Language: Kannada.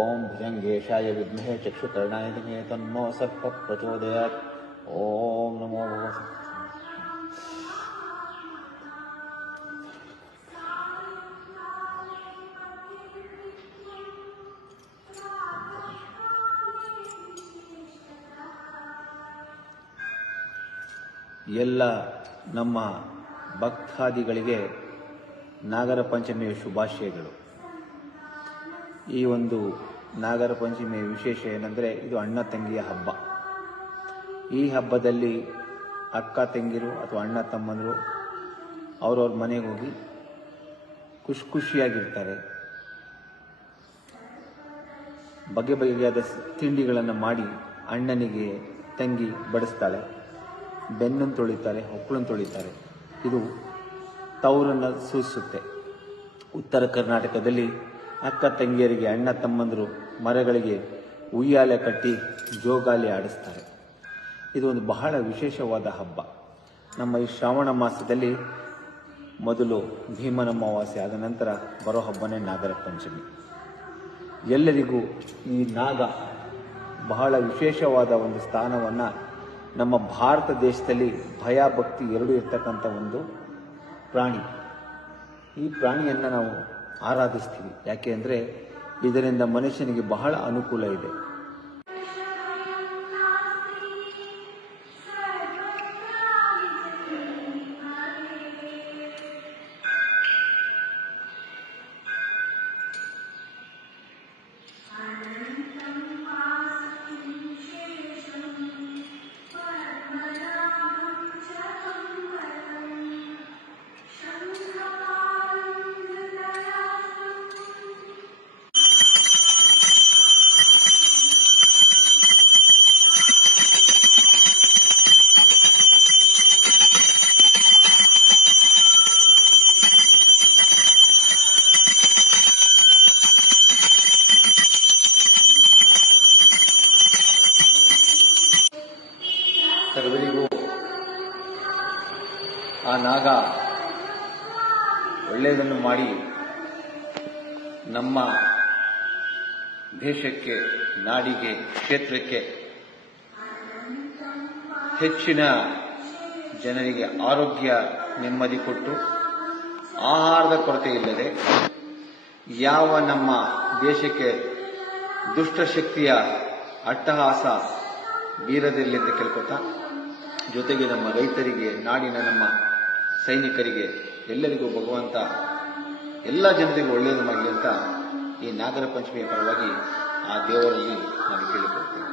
ಓಂ ಭುಜಂಗೇಶಾಯ ವಿದ್ಮಹೇ ಚಕ್ಷುಕರ್ಣಾಯ ಧೀಮಹಿ ತನ್ನೋ ಸರ್ಪ ಪ್ರಚೋದಯಾತ್. ಓಂ ನಮೋ ಭಗವತೆ. ಎಲ್ಲ ನಮ್ಮ ಭಕ್ತಾದಿಗಳಿಗೆ ನಾಗರ ಪಂಚಮಿಯ ಶುಭಾಶಯಗಳು. ಈ ಒಂದು ನಾಗರ ಪಂಚಮಿಯ ವಿಶೇಷ ಏನೆಂದರೆ, ಇದು ಅಣ್ಣ ತಂಗಿಯ ಹಬ್ಬ. ಈ ಹಬ್ಬದಲ್ಲಿ ಅಕ್ಕ ತಂಗಿರು ಅಥವಾ ಅಣ್ಣ ತಮ್ಮಂದರು ಅವ್ರವ್ರ ಮನೆಗೆ ಹೋಗಿ ಖುಷಿಯಾಗಿರ್ತಾರೆ. ಬಗೆ ಬಗೆಯಾದ ತಿಂಡಿಗಳನ್ನು ಮಾಡಿ ಅಣ್ಣನಿಗೆ ತಂಗಿ ಬಡಿಸ್ತಾಳೆ. ಬೆನ್ನನ್ನು ತೊಳಿತಾರೆ, ಹೊಕ್ಕಳನ್ನು ತೊಳಿತಾರೆ. ಇದು ತವರನ್ನು ಸೂಚಿಸುತ್ತೆ. ಉತ್ತರ ಕರ್ನಾಟಕದಲ್ಲಿ ಅಕ್ಕ ತಂಗಿಯರಿಗೆ ಅಣ್ಣ ತಮ್ಮಂದರು ಮರಗಳಿಗೆ ಉಯ್ಯಾಲೆ ಕಟ್ಟಿ ಜೋಗಾಲಿ ಆಡಿಸ್ತಾರೆ. ಇದು ಒಂದು ಬಹಳ ವಿಶೇಷವಾದ ಹಬ್ಬ. ನಮ್ಮ ಈ ಶ್ರಾವಣ ಮಾಸದಲ್ಲಿ ಮೊದಲು ಭೀಮನ ಅಮಾವಾಸ್ಯೆ, ಆದ ನಂತರ ಬರೋ ಹಬ್ಬನೇ ನಾಗರ ಪಂಚಮಿ. ಎಲ್ಲರಿಗೂ ಈ ನಾಗ ಬಹಳ ವಿಶೇಷವಾದ ಒಂದು ಸ್ಥಾನವನ್ನು ನಮ್ಮ ಭಾರತ ದೇಶದಲ್ಲಿ ಭಯ ಭಕ್ತಿ ಎರಡೂ ಇರ್ತಕ್ಕಂಥ ಒಂದು ಪ್ರಾಣಿ. ಈ ಪ್ರಾಣಿಯನ್ನು ನಾವು ಆರಾಧಿಸ್ತೀವಿ. ಯಾಕೆ ಅಂದರೆ ಇದರಿಂದ ಮನುಷ್ಯನಿಗೆ ಬಹಳ ಅನುಕೂಲ ಇದೆ. ಸರ್ವರಿಗೂ ಆ ನಾಗ ಒಳ್ಳೆಯದನ್ನು ಮಾಡಿ ನಮ್ಮ ದೇಶಕ್ಕೆ, ನಾಡಿಗೆ, ಕ್ಷೇತ್ರಕ್ಕೆ ಹೆಚ್ಚಿನ ಜನರಿಗೆ ಆರೋಗ್ಯ ನೆಮ್ಮದಿ ಕೊಟ್ಟು, ಆಹಾರದ ಕೊರತೆ ಇಲ್ಲದೆ ಯಾವ ನಮ್ಮ ದೇಶಕ್ಕೆ ದುಷ್ಟಶಕ್ತಿಯ ಅಟ್ಟಹಾಸ ಬೀರದಿರಲಿ ಅಂತ ಕೇಳ್ಕೊತಾ, ಜೊತೆಗೆ ನಮ್ಮ ರೈತರಿಗೆ, ನಾಡಿನ ನಮ್ಮ ಸೈನಿಕರಿಗೆ, ಎಲ್ಲರಿಗೂ ಭಗವಂತ ಎಲ್ಲ ಜನರಿಗೂ ಒಳ್ಳೆಯದು ಮಾಡಲಿ ಅಂತ ಈ ನಾಗರ ಪಂಚಮಿಯ ಪರವಾಗಿ ಆ ದೇವರಲ್ಲಿ ನಾನು ಕೇಳಿಕೊಳ್ತೇನೆ.